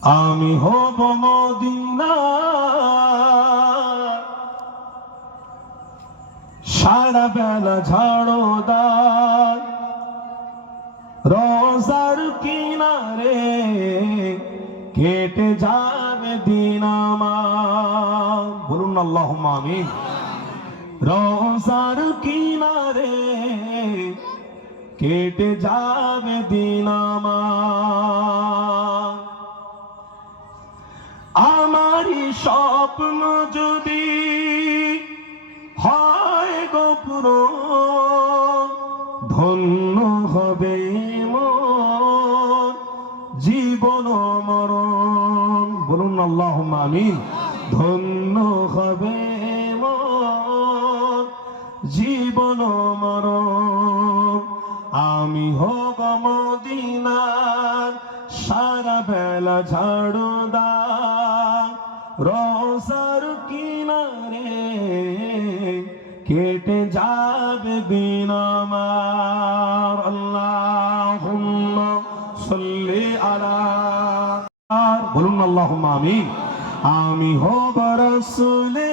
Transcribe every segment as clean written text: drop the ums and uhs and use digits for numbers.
আমি হব মদিনা সারা বেলা ঝাড়োদার রোজার কিনারে কেটে যাবে দিন আমার। বলুন আল্লাহুম্মা আমিন। রোজার কিনারে কেটে যাবে দিন আমার। আমারই স্বপ্ন যদি হয় গো পূরণ, ধন্য হবে মোর জীবন মরণ। বলুন আল্লাহুম্মা আমিন। ধন্য হবে মোর জীবন মরণ। আমি হব মদিনার সারা বেলা ঝাড়ুদার রোজার কিনারে কেটে যাবে দিন আমার। আল্লাহুম্মা সাল্লি আলা। বলুন আল্লাহুম্মা আমিন। আমি হব রাসূলে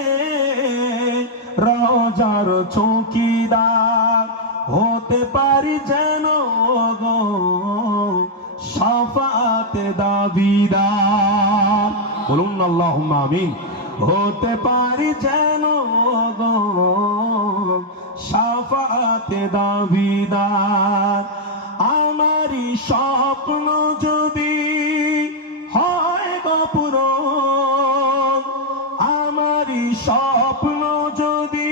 রোজার চৌকিদার, হতে পারি যেন গো শাফাতে দাবিদার। বলুন আল্লাহুম্মা আমিন। হতে পারি যেন গো শাফাতে দাবিদার। আমারই স্বপ্ন যদি হয় গো পূরণ, আমারই স্বপ্ন যদি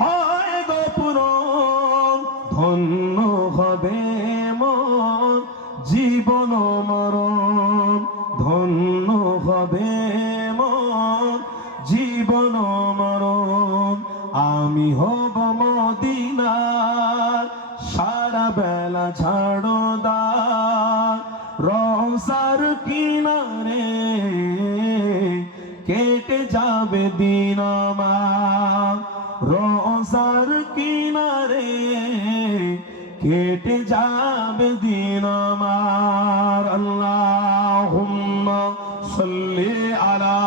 হয় গো পূরণ, ধন্য হবে মন জীবন মরণ। ধন্য হবে মন জীবন মরণ। আমি হব মদিনার সারা বেলা ঝাড়োদার রোজার কিনারে কেটে যাবে দিন আমার। রোজার কিনারে কেটে যাবে দিন আমার। আল্লাহুম্মা সাল্লি আলা।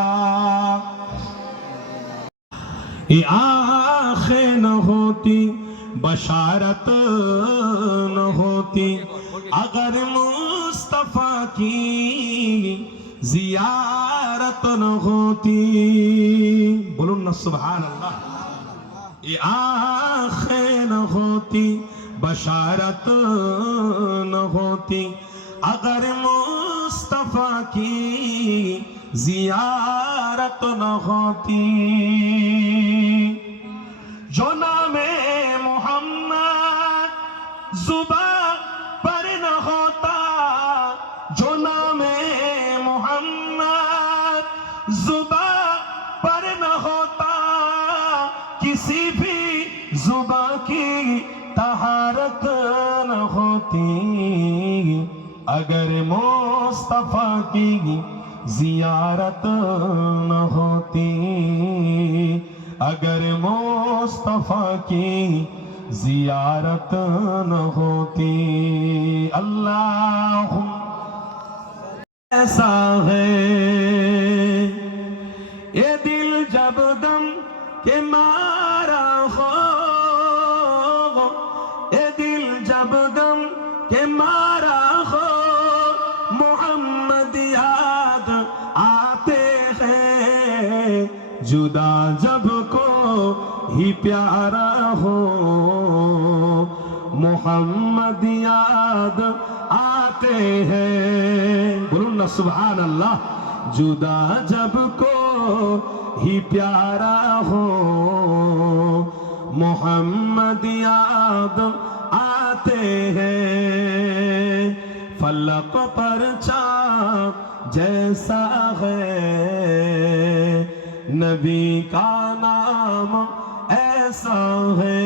ये आँखें न होती बशारत न होती अगर मुस्तफा की जियारत न होती। बोलूं ना सुभान अल्लाह। ये आँखें न होती बशारत न होती अगर मुस्तफा की जियारत न होती। जो नामे मोहम्मद जुबा पर न होता, जो नामे मोहम्मद जुबा पर न होता, किसी भी जुबा की तहारत न होती अगर मुस्तफा की जियारत न होती। अगर मुस्तफा की जियारत न होती। अल्लाह ऐसा है ये दिल जब दम के मारा हो, ये दिल जब दम के मारा हो, मोहम्मद याद आते हैं। जुदा जब को ही प्यारा हो, मोहम्मद याद आते हैं। बोलूं ना सुभान अल्लाह। जुदा जब को ही प्यारा हो, मोहम्मद याद आते हैं। फलक पर चाँद जैसा है नबी का नाम ऐसा है।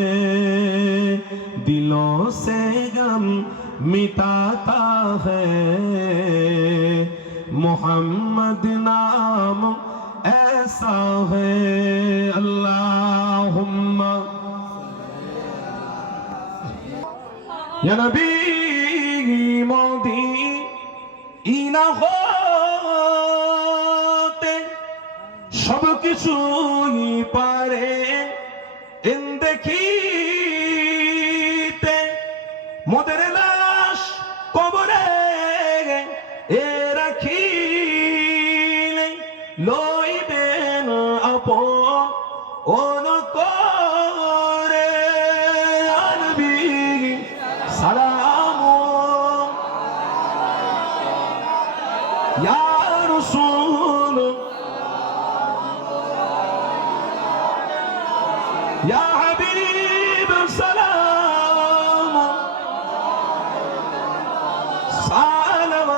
दिलों से गम मिटाता है मोहम्मद नाम ऐसा है। अल्लाहुम्मा या नबी मोदी इना हो করতে সবকিছুই পারেন দেখিতে মোদের লাশ কবরে এ রাখিলে লইবেন আপন ওন করে আনবি সালাম ইয়া রাসূল ইয়া হাবিব সালাম সালাম।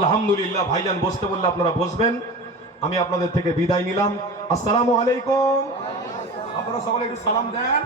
আলহামদুলিল্লাহ, ভাইজান বসতে বললে আপনারা বসবেন। আমি আপনাদের থেকে বিদায় নিলাম। আসসালামু আলাইকুম। আপনারা সকলে একটু সালাম দেন।